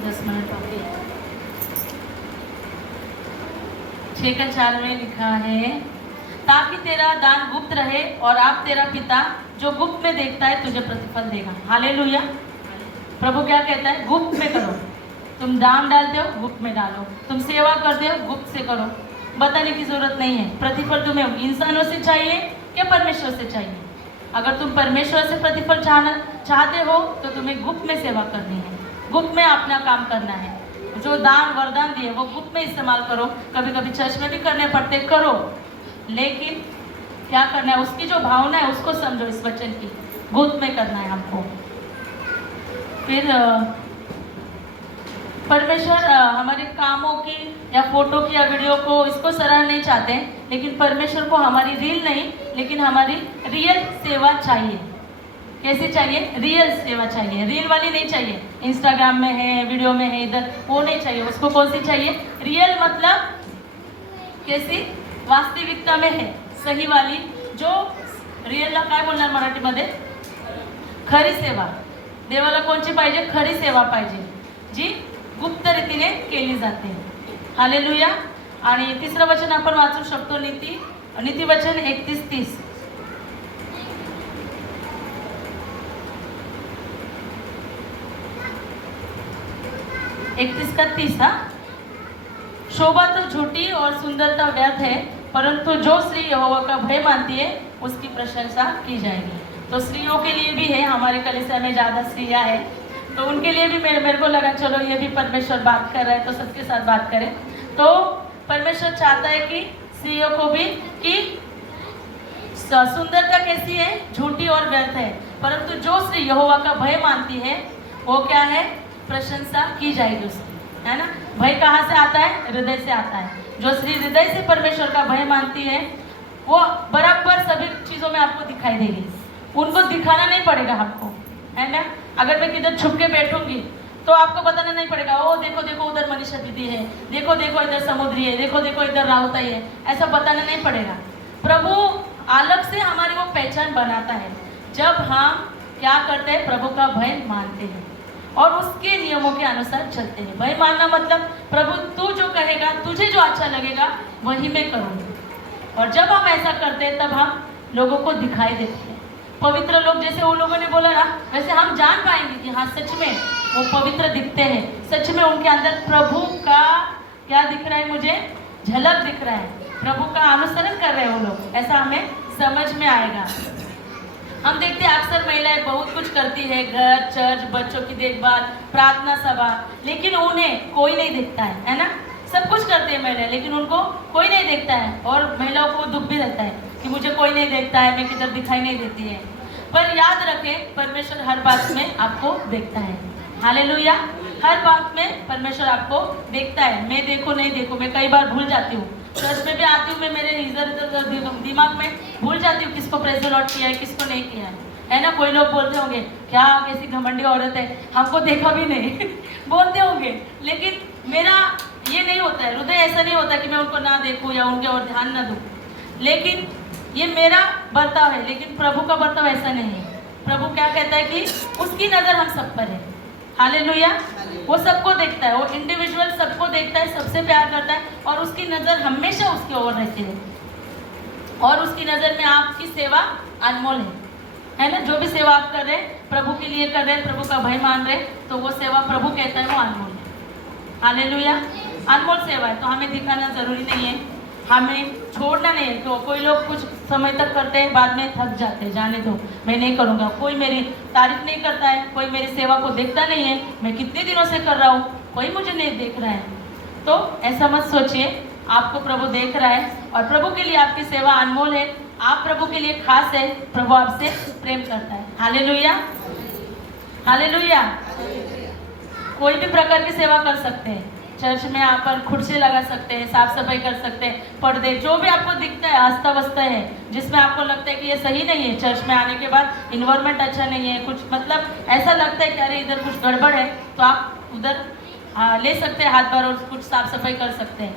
10 मिनट बाकी है। 6:4 में लिखा है, ताकि तेरा दान गुप्त रहे और आप तेरा पिता जो गुप्त में देखता है तुझे प्रतिफल देगा। हालेलुया। प्रभु क्या कहता है, गुप्त में करो, तुम दान डालते हो गुप्त में डालो, तुम सेवा करते हो गुप्त से करो, बताने की जरूरत नहीं है। प्रतिफल तुम्हें इंसानों से चाहिए क्या परमेश्वर से चाहिए? अगर तुम परमेश्वर से प्रतिफल चाहते हो तो तुम्हें गुप्त में सेवा करनी है, गुप्त में अपना काम करना है। जो दान वरदान दिए वो गुप्त में इस्तेमाल करो, कभी कभी चर्च में भी करने पड़ते, करो, लेकिन क्या करना है, उसकी जो भावना है उसको समझो, इस वचन की गुप्त में करना है हमको। फिर परमेश्वर हमारे कामों की या फोटो की या वीडियो को इसको सराहना नहीं चाहते हैं, लेकिन परमेश्वर को हमारी रील नहीं लेकिन हमारी रियल सेवा चाहिए। कैसी चाहिए? रियल सेवा चाहिए, रील वाली नहीं चाहिए, इंस्टाग्राम में है, वीडियो में है, इधर वो नहीं चाहिए। उसको कौन सी चाहिए? रियल मतलब कैसी? वास्तविकता में है, सही वाली, जो रियलला काय बोलणार मराठीमध्ये? खरी सेवा। देवाला कोणची पाहिजे? खरी सेवा पाहिजे, जी गुप्त रीतीने केली जाते। हालेलुया। आणि तिसरं वचन आपण वाचू शकतो, नीती वचन 31:30। 31 का 30। शोभा तो झूठी और सुंदरता व्यर्थ है, परंतु जो स्त्री यहोवा का भय मानती है उसकी प्रशंसा की जाएगी। तो स्त्रियों के लिए भी है, हमारे कलीसिया में ज़्यादा स्त्रियाँ हैं, तो उनके लिए भी मेरे को लगा चलो ये भी परमेश्वर बात कर रहा है तो सबके साथ बात करें। तो परमेश्वर चाहता है कि स्त्रियों को भी कि सुंदरता कैसी है, झूठी और व्यर्थ है, परंतु जो स्त्री यहोवा का भय मानती है वो क्या है, प्रशंसा की जाएगी उसकी, है ना। भय कहाँ से आता है, हृदय से आता है। जो स्त्री हृदय से परमेश्वर का भय मानती है वो बराबर सभी चीज़ों में आपको दिखाई देगी, उनको दिखाना नहीं पड़ेगा आपको, है ना। अगर मैं किधर छुप के बैठूंगी तो आपको बताना नहीं पड़ेगा, ओ देखो देखो उधर मनीषा दीदी है, देखो देखो इधर समुद्री है, देखो देखो इधर राउताई है, ऐसा बताना नहीं पड़ेगा। प्रभु अलग से हमारी वो पहचान बनाता है जब हम क्या करते हैं, प्रभु का भय मानते हैं और उसके नियमों के अनुसार चलते हैं। भय मानना मतलब प्रभु तू जो कहेगा, तुझे जो अच्छा लगेगा वही मैं करूँगी। और जब हम ऐसा करते हैं तब हम लोगों को दिखाई देते हैं। पवित्र लोग जैसे वो लोगों ने बोला ना, वैसे हम जान पाएंगे कि हाँ सच में वो पवित्र दिखते हैं, सच में उनके अंदर प्रभु का क्या दिख रहा है, मुझे झलक दिख रहा है, प्रभु का अनुसरण कर रहे हैं वो लोग, ऐसा हमें समझ में आएगा। हम देखते हैं अक्सर महिलाएं बहुत कुछ करती है, घर, चर्च, बच्चों की देखभाल, प्रार्थना सभा, लेकिन उन्हें कोई नहीं देखता है ना। सब कुछ करती है महिलाएं लेकिन उनको कोई नहीं देखता है, और महिलाओं को दुख भी रहता है कि मुझे कोई नहीं देखता है, मैं किधर दिखाई नहीं देती है। पर याद रखें परमेश्वर हर बात में आपको देखता है। हालेलुया। हर बात में परमेश्वर आपको देखता है। मैं देखो नहीं देखो, मैं कई बार भूल जाती हूँ, चर्च में भी आती हूँ मैं, मेरे इधर दिमाग में भूल जाती हूँ किसको प्रेज़ द लॉर्ड किया है, किसको नहीं किया है ना। कोई लोग बोलते होंगे क्या कैसी घमंडी औरत है, हमको देखा भी नहीं बोलते होंगे, लेकिन मेरा ये नहीं होता है, हृदय ऐसा नहीं होता कि मैं उनको ना देखूँ या उनके और ध्यान ना दूँ, लेकिन ये मेरा बर्ताव है। लेकिन प्रभु का बर्ताव ऐसा नहीं है। प्रभु क्या कहता है कि उसकी नज़र हम सब पर है। हालेलुया। वो सबको देखता है, वो इंडिविजुअल सबको देखता है, सबसे प्यार करता है, और उसकी नज़र हमेशा उसकी ओर रहती है, और उसकी नज़र में आपकी सेवा अनमोल है ना। जो भी सेवा आप कर रहे हैं प्रभु के लिए कर रहे हैं, प्रभु का भय मान रहे हैं, तो वो सेवा प्रभु कहता है वो अनमोल है। हालेलुया। अनमोल सेवा है, तो हमें दिखाना जरूरी नहीं है, हमें छोड़ना नहीं है। तो कोई लोग कुछ समय तक करते हैं, बाद में थक जाते हैं, जाने दो मैं नहीं करूँगा, कोई मेरी तारीफ नहीं करता है, कोई मेरी सेवा को देखता नहीं है, मैं कितने दिनों से कर रहा हूँ, कोई मुझे नहीं देख रहा है। तो ऐसा मत सोचिए, आपको प्रभु देख रहा है, और प्रभु के लिए आपकी सेवा अनमोल है, आप प्रभु के लिए खास है, प्रभु आपसे प्रेम करता है। हालेलुया। हालेलुया। कोई भी प्रकार की सेवा कर सकते हैं, चर्च में आप कुर्सी लगा सकते हैं, साफ सफाई कर सकते हैं, पर्दे, जो भी आपको दिखता है आस्था वस्ता है जिसमें आपको लगता है कि ये सही नहीं है, चर्च में आने के बाद इन्वायरमेंट अच्छा नहीं है, कुछ मतलब ऐसा लगता है कि अरे इधर कुछ गड़बड़ है, तो आप उधर ले सकते हैं हाथ भर और कुछ साफ सफाई कर सकते हैं,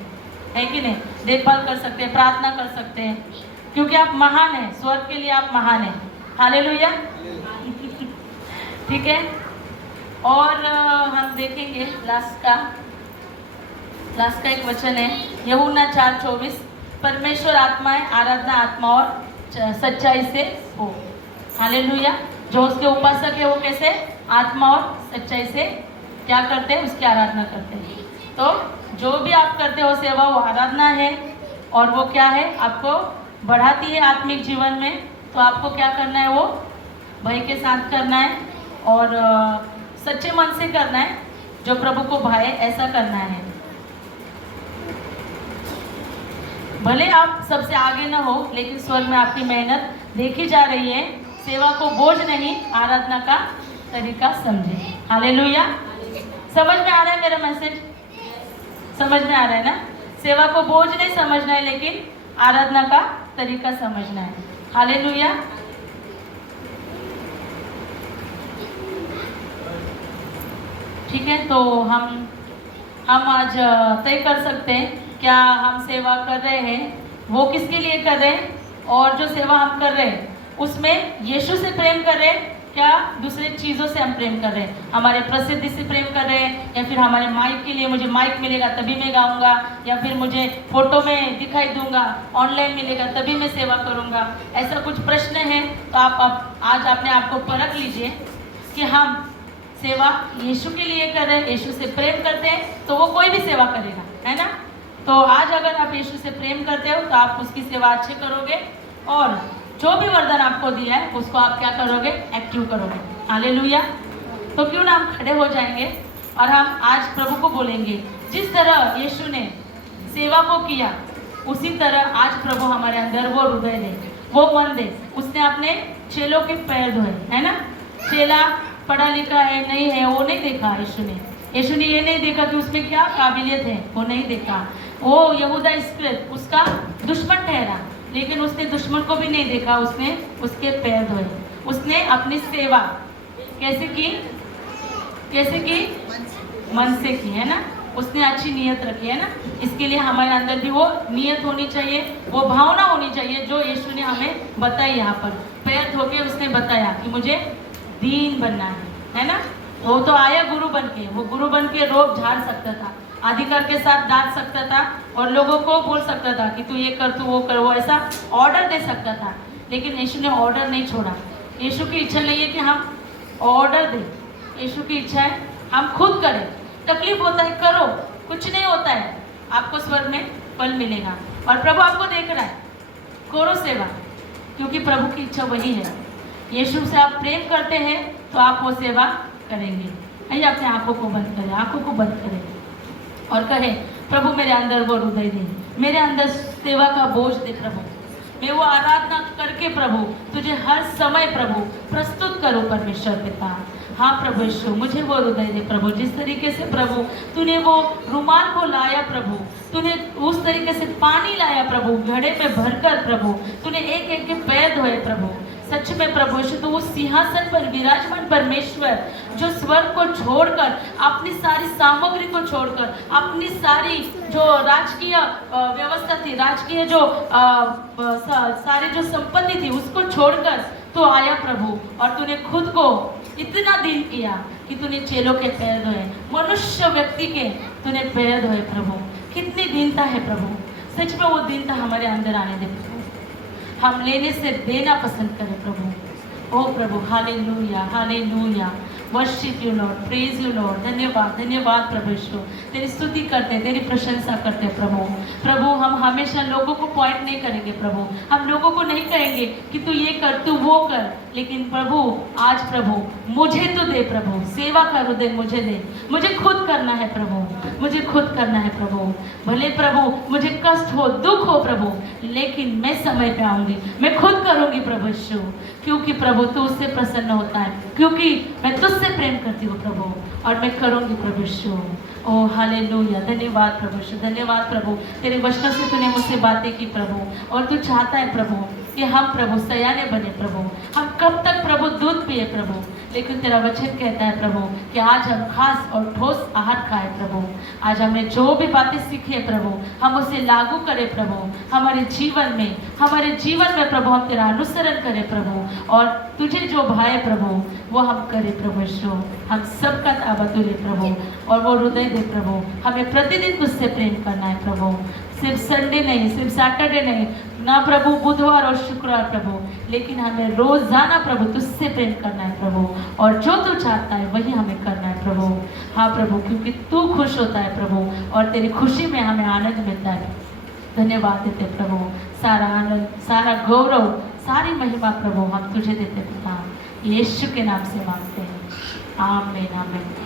है कि नहीं, देखभाल कर सकते हैं, प्रार्थना कर सकते हैं, क्योंकि आप महान हैं, स्वर्ग के लिए आप महान हैं। हालेलुया। ठीक है। और हम देखेंगे लास्ट का एक वचन है, यूहन्ना 4:24, परमेश्वर आत्मा है, आराधना आत्मा और सच्चाई से हो। हालेलुया। जो उसके उपासक है वो कैसे आत्मा और सच्चाई से क्या करते हैं, उसकी आराधना करते हैं। तो जो भी आप करते हो सेवा वो आराधना है, और वो क्या है, आपको बढ़ाती है आत्मिक जीवन में। तो आपको क्या करना है, वो भय के साथ करना है और सच्चे मन से करना है, जो प्रभु को भाए ऐसा करना है। भले आप सबसे आगे ना हो, लेकिन स्वर्ग में आपकी मेहनत देखी जा रही है। सेवा को बोझ नहीं, आराधना का तरीका समझे। हालेलुया। समझ में आ रहा है मेरा मैसेज? समझ में आ रहा है ना? सेवा को बोझ नहीं समझना है, लेकिन आराधना का तरीका समझना है। हालेलुया। ठीक है, तो हम आज तय कर सकते हैं क्या हम सेवा कर रहे हैं, वो किसके लिए कर रहे हैं, और जो सेवा हम कर रहे हैं उसमें यीशु से प्रेम कर रहे हैं, क्या दूसरे चीज़ों से हम प्रेम कर रहे हैं, हमारे प्रसिद्धि से प्रेम कर रहे हैं, या फिर हमारे माइक के लिए मुझे माइक मिलेगा तभी मैं गाऊंगा, या फिर मुझे फोटो में दिखाई दूंगा, ऑनलाइन मिलेगा तभी मैं सेवा करूंगा। ऐसा कुछ प्रश्न है तो आप आज अपने आप को परख लीजिए कि हम सेवा यीशु के लिए कर रहे हैं, यीशु से प्रेम करते हैं, तो वो कोई भी सेवा करेगा, है ना। तो आज अगर आप यीशु से प्रेम करते हो तो आप उसकी सेवा अच्छे करोगे और जो भी वरदान आपको दिया है उसको आप क्या करोगे, एक्टिव करोगे। हालेलुया। तो क्यों ना हम खड़े हो जाएंगे और हम आज प्रभु को बोलेंगे, जिस तरह यीशु ने सेवा को किया उसी तरह आज प्रभु हमारे अंदर वो हृदय दे, वो मन दे। उसने अपने चेलों के पैर धोए, है ना। चेला पढ़ा लिखा है नहीं है वो नहीं देखा यीशु ने। यीशु ने ये नहीं देखा कि उसमें क्या काबिलियत है, वो नहीं देखा। वो यहूदा इस्करियोत उसका दुश्मन ठहरा, लेकिन उसने दुश्मन को भी नहीं देखा, उसने उसके पैर धोए। उसने अपनी सेवा कैसे की, कैसे की, मन से की, है ना। उसने अच्छी नीयत रखी, है ना। इसके लिए हमारे अंदर भी वो नीयत होनी चाहिए, वो भावना होनी चाहिए जो यीशु ने हमें बताई। यहाँ पर पैर धो के उसने बताया कि मुझे दीन बनना है ना। वो तो आया गुरु बन के, वो गुरु बन के रोब झाड़ सकता था, अधिकार के साथ डांट सकता था और लोगों को बोल सकता था कि तू ये कर, तू वो कर, वो ऐसा ऑर्डर दे सकता था। लेकिन यीशु ने ऑर्डर नहीं छोड़ा। यीशु की इच्छा नहीं है कि हम ऑर्डर दें, यीशु की इच्छा है हम खुद करें। तकलीफ होता है, करो, कुछ नहीं होता है, आपको स्वर्ग में फल मिलेगा और प्रभु आपको देख रहा है। करो सेवा, क्योंकि प्रभु की इच्छा वही है। यीशु से आप प्रेम करते हैं तो आप वो सेवा करेंगे। आइए अपने आंखों को बंद करें, आंखों को बंद करें और कहें, प्रभु मेरे अंदर वो हृदय दे, मेरे अंदर सेवा का बोझ दे प्रभु। मैं वो आराधना करके प्रभु तुझे हर समय प्रभु प्रस्तुत करूं परमेश्वर पिता। हाँ प्रभु यीशु, मुझे वो हृदय दे प्रभु। जिस तरीके से प्रभु तूने वो रुमाल को लाया प्रभु, तूने उस तरीके से पानी लाया प्रभु, घड़े में भरकर प्रभु तूने एक एक के पैर धोए प्रभु। सच में प्रभु यीशु, तो वो सिंहासन पर विराजमान परमेश्वर जो स्वर्ग को छोड़कर, अपनी सारी सामग्री को छोड़कर, अपनी सारी जो राजकीय व्यवस्था थी, राजकीय जो सारी जो संपत्ति थी उसको छोड़कर तो आया प्रभु और तूने खुद को इतना दीन किया कि तूने चेलों के पैर धोए, मनुष्य व्यक्ति के तूने पैर धोए प्रभु। कितनी दीनता है प्रभु, सच में वो दीनता हमारे अंदर आने दे प्रभु। हम लेने से देना पसंद करें प्रभु। ओ प्रभु, hallelujah, hallelujah. Worship you lord, praise you lord. धन्यवाद, धन्यवाद प्रभु यीशु, तेरी स्तुति करते, तेरी प्रशंसा करते प्रभु। प्रभु हम हमेशा लोगों को पॉइंट नहीं करेंगे प्रभु, हम लोगों को नहीं कहेंगे कि तू ये कर, तू वो कर, लेकिन प्रभु आज प्रभु मुझे तो दे प्रभु, सेवा का हृदय मुझे दे। मुझे खुद करना है प्रभु, मुझे खुद करना है प्रभु। भले प्रभु मुझे कष्ट हो, दुख हो प्रभु, लेकिन मैं समय पे आऊंगी, मैं खुद करूंगी प्रभु यीशु, क्योंकि प्रभु तू उससे प्रसन्न होता है, क्योंकि मैं तुझसे प्रेम करती हूँ प्रभु और मैं करूंगी प्रभु यीशु। ओ हालेलुया, धन्यवाद प्रभु यीशु, धन्यवाद प्रभु। तेरे वचनों से तूने मुझसे बातें की प्रभु और तू चाहता है प्रभु कि हम प्रभु सयाने बने प्रभु। हम कब तक प्रभु दूध पिए प्रभु, लेकिन तेरा वचन कहता है प्रभु कि आज हम खास और ठोस आहार खाए प्रभु। आज हमने जो भी बातें सीखी है प्रभु हम उसे लागू करें प्रभु हमारे जीवन में, हमारे जीवन में प्रभु हम तेरा अनुसरण करें प्रभु और तुझे जो भाए प्रभु वो हम करें प्रभु यीशु। हम सबका ताबा तुझे प्रभु और वो हृदय दे प्रभु। हमें प्रतिदिन तुझसे प्रेम करना है प्रभु, सिर्फ संडे नहीं, सिर्फ सैटरडे नहीं ना प्रभु, बुधवार और शुक्रवार प्रभु, लेकिन हमें रोजाना प्रभु तुझसे प्रेम करना है प्रभु और जो तू चाहता है वही हमें करना है प्रभु। हाँ प्रभु, क्योंकि तू खुश होता है प्रभु और तेरी खुशी में हमें आनंद मिलता है। धन्यवाद देते प्रभु, सारा आनंद, सारा गौरव, सारी महिमा प्रभु हम तुझे देते पिता, यीशु के नाम से मांगते हैं, आमीन आमीन।